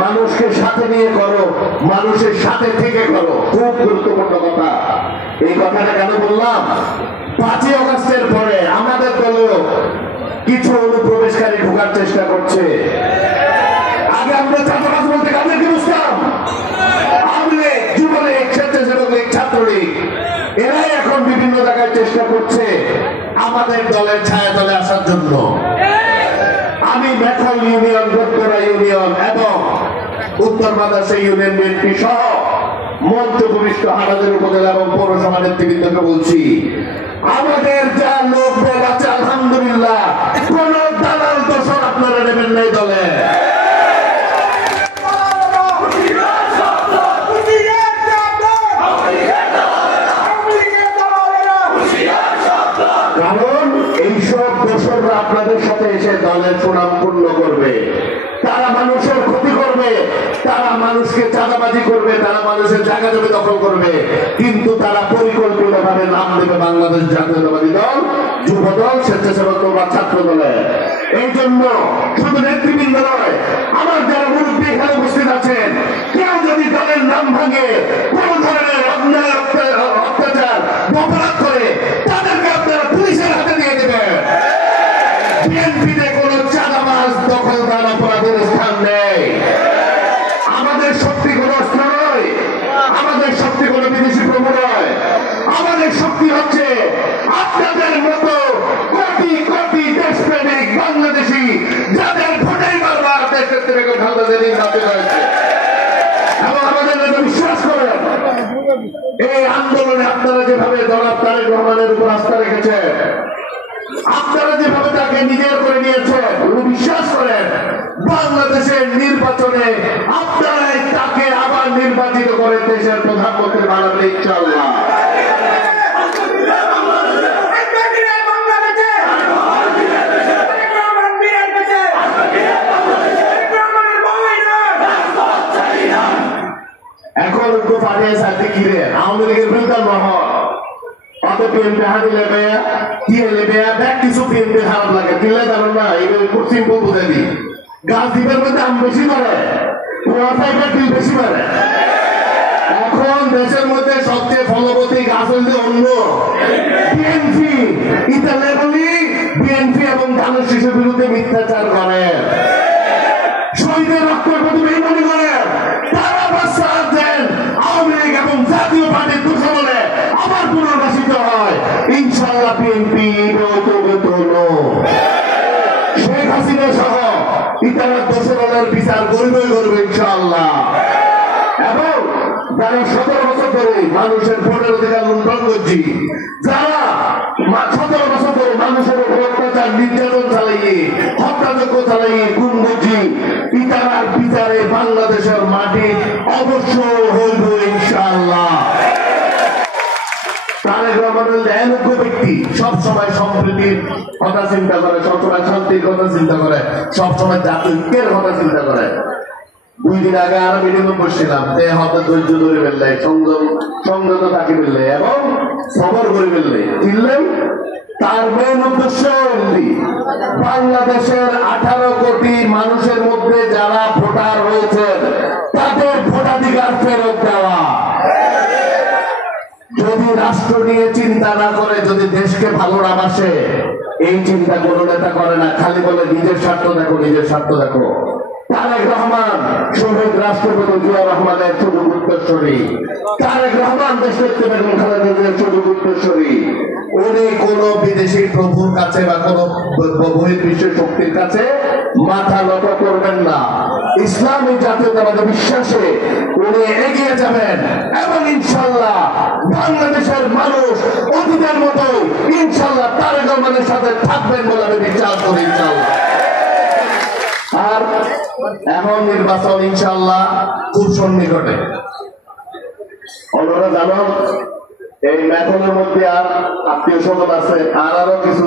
মানুষকে সাথে নিয়ে করো, মানুষের সাথে থেকে করো, খুব গুরুত্বপূর্ণ কথা। এই কথাটা কেন বললাম? 5ই আগস্টের পরে আমাদের দলেও কিছু অনুপ্রবেশকারী ঢোকার চেষ্টা করছে। আগে আমরা ছাত্রবাস বলতে কাদেরকে বুঝতাম? আওয়ামী লীগ, যুবলীগ, স্বেচ্ছাসেবক লীগ, ছাত্রলীগ, এরাই এখন বিভিন্ন জায়গায় চেষ্টা করছে আমাদের দলের ছায়া দলে আসার জন্য। আমি মেখল ইউনিয়ন, দত্তরা ইউনিয়ন এবং উত্তর মাদাসা ইউনিয়ন বিএনপি সহ মঞ্চভূমিষ্ঠ হাটাজারি উপজেলা এবং পৌরসভা নেতৃবৃন্দকে বলছি, আমাদের যা লোক বল আছে আলহামদুলিল্লাহ, কোন দালাল দোষর আপনারা নেবেন নাই দলে। কারণ এইসব দোষররা আপনাদের সাথে এসে দলের সুনাম পূর্ণ করবে, তারা মানুষের ক্ষতি করবে, তারা মানুষকে চাঁদাবাজি করবে, তারা মানুষের জায়গা জমি দখল করবে, কিন্তু তারা পরিকল্পিত ভাবে নাম দেবে বাংলাদেশ জাতীয়তাবাদী দল, যুব দল, স্বেচ্ছাসেবক দল বা ছাত্র দলে। এই জন্য শুধু নেতৃবৃন্দ নয়, আমার যারা মুরব্বী এখানে উপস্থিত আছেন, কেউ যদি দলের নাম ভাঙে, কোন ধরনের অন্যায় অত্যাচার অপরাধ করে, তাদেরকে আপনারা পুলিশের হাতে দিয়ে দেবেন। বিএনপিতে কোন চাঁদাবাজ দখলদার অপরাধের স্থান নেই। আমাদের শক্তি কোন অস্ত্র নয়, আমাদের শক্তি কোন বিদেশি প্রভু নয়, আমাদের শক্তি হচ্ছে আপনাদের মতো কোটি কোটি দেশপ্রেমিক বাংলাদেশি, যাদের ভোটেই বারবার দেশের থেকে খালেদা নির্বাচিত হয়েছে। এবং আমাদের বিশ্বাস করেন, এই আন্দোলনে আপনারা যেভাবে জনাব তারেক রহমানের উপর আস্থা রেখেছেন, আপনারা যেভাবে তাকে নিজের করে নিয়েছেন, বিশ্বাস করেন বাংলাদেশের নির্বাচনে আপনারাই তাকে আবার নির্বাচিত করে দেশের প্রধানমন্ত্রী বানাবেন ইনশাআল্লাহ। এখন উঠো পাঠিয়ে সাথে কিরে আওয়ামী লীগের বিরুদ্ধে মহল অত বিএনপি হাতে লেবে দিয়ে লেবে ব্যাগ কিছু বিএনপি খারাপ লাগে দিলে জানো না, এবার সিম্পল বুঝে দিই, গাছ দ্বীপের মধ্যে আম বেশি করে, বেশি করে। এখন দেশের মধ্যে সবচেয়ে ফলবতী গাছ হইলে অন্য বিএনপি, ইতালি বিএনপি এবং ধানের শিশুর বিরুদ্ধে মিথ্যাচার করে, শহীদের রক্তের প্রতি বেইমানি করে, তারা বাচ্চার দেন আওয়ামী লীগ এবং জাতীয় পার্টির দুঃসমনে আবার পুনর্বাসিত হয়। ইনশাআল্লাহ বিএনপি শেখ হাসিনা সহ ইতালির দোষরের বিচার করবে ইনশাআল্লাহ। এবং যারা 17 বছর ধরে মানুষের ভোটের অধিকার লুণ্ঠন করছি, যারা 17 বছর ধরে মানুষের উপর অত্যাচার নির্যাতন চালিয়ে হত্যাযজ্ঞ চালিয়ে গুম করছি, ইতারার বিচারে বাংলাদেশের মাটি অবশ্যই হইব ইনশাআল্লাহ। তারেক রহমান দয়ালুজ্ঞ ব্যক্তি, সবসময় সম্প্রীতির কথা চিন্তা করে, সবসময় শান্তির কথা চিন্তা করে, সবসময় জাতীয় ঐক্যের কথা চিন্তা করে। 2 দিন আগে আরো মিটিং বসছিলাম, হতে ধৈর্য ধরে ফেললে, সংযত থাকি ফেললে এবং সবর করে ফেললে কিনলেন। তার মেন উদ্দেশ্য বাংলাদেশের 18 কোটি মানুষের মধ্যে যারা ভোটার হয়েছেন তাদের ভোটাধিকার ফেরত দেওয়া। যদি রাষ্ট্র নিয়ে চিন্তা না করে, যদি দেশকে ভালো না বাসে, এই চিন্তা কোন নেতা করে না, খালি বলে নিজের স্বার্থ দেখো, নিজের স্বার্থ দেখো। তারেক রহমান শহীদ রাষ্ট্রপতি জিয়া রহমানের ছোট উত্তরসূরি, তারেক রহমান দেশের বেগম খালেদা জিয়ার ছোট উত্তরসূরি। উনি কোন বিদেশি প্রভুর কাছে বা কোন বহির্বিশ্ব শক্তির কাছে মাথা নত করবেন না। ইসলামী জাতীয়তাবাদী বিশ্বাসে উনি এগিয়ে যাবেন এবং ইনশাআল্লাহ বাংলাদেশের মানুষ অতীতের মতো ইনশাআল্লাহ তারেক রহমানের সাথে থাকবেন বলে আমি বিশ্বাস করি ইনশাআল্লাহ। আর এখন নির্বাচন ইনশাআল্লাহ খুব সন্নিকটে। আপনারা জানেন এই মেথনের মধ্যে আর আত্মীয় স্বজন আছে, আর আরো কিছু